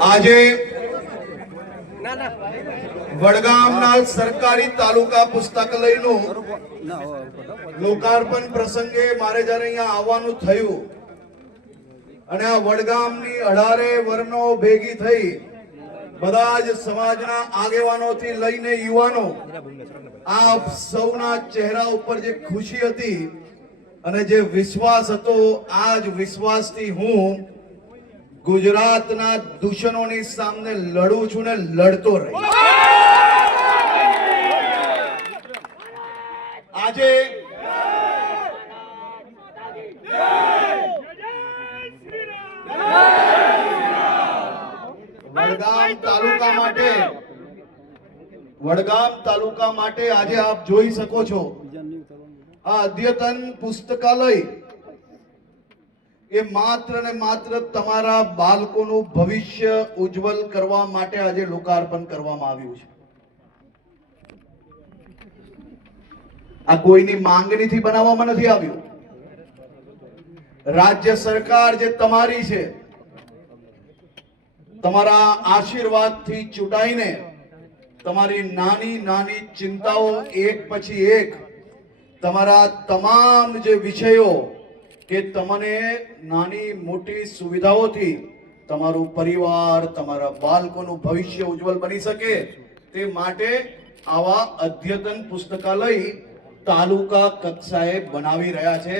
આજે વડગામના સરકારી તાલુકા પુસ્તકાલયનું લોકાર્પણ પ્રસંગે મારે જ્યારે અહીંયા આવવાનું થયું અને આ વડગામની 18 વર્ણો ભેગી થઈ બધા જ સમાજના આગેવાનોથી લઈને યુવાનો આપ સૌના ચહેરા ઉપર જે ખુશી હતી અને જે વિશ્વાસ હતો, આ જ વિશ્વાસથી હું ગુજરાતના દૂષણોની સામે લડું છું ને લડતો રહીશ। આજે વડગામ તાલુકા માટે આજે આપ જોઈ શકો છો આ અદ્યતન પુસ્તકાલય એ માત્ર ને માત્ર તમારા બાળકોનું ભવિષ્ય ઉજ્જવલ કરવા માટે આજે લોકાર્પણ કરવામાં આવ્યું છે। આ કોઈની માંગણીથી બનાવવામાં નથી આવ્યું। રાજ્ય સરકાર જે તમારી છે, તમારા આશીર્વાદથી ચૂંટાઈને તમારી નાની નાની ચિંતાઓ એક પછી એક, તમારા તમામ જે વિષયો કે તમને નાની મોટી સુવિધાઓથી તમારું પરિવાર, તમારા બાળકોનું ભવિષ્ય ઉજ્જવલ બની શકે તે માટે આવા અદ્યતન પુસ્તકાલય તાલુકા કક્ષાએ બનાવી રહ્યા છે।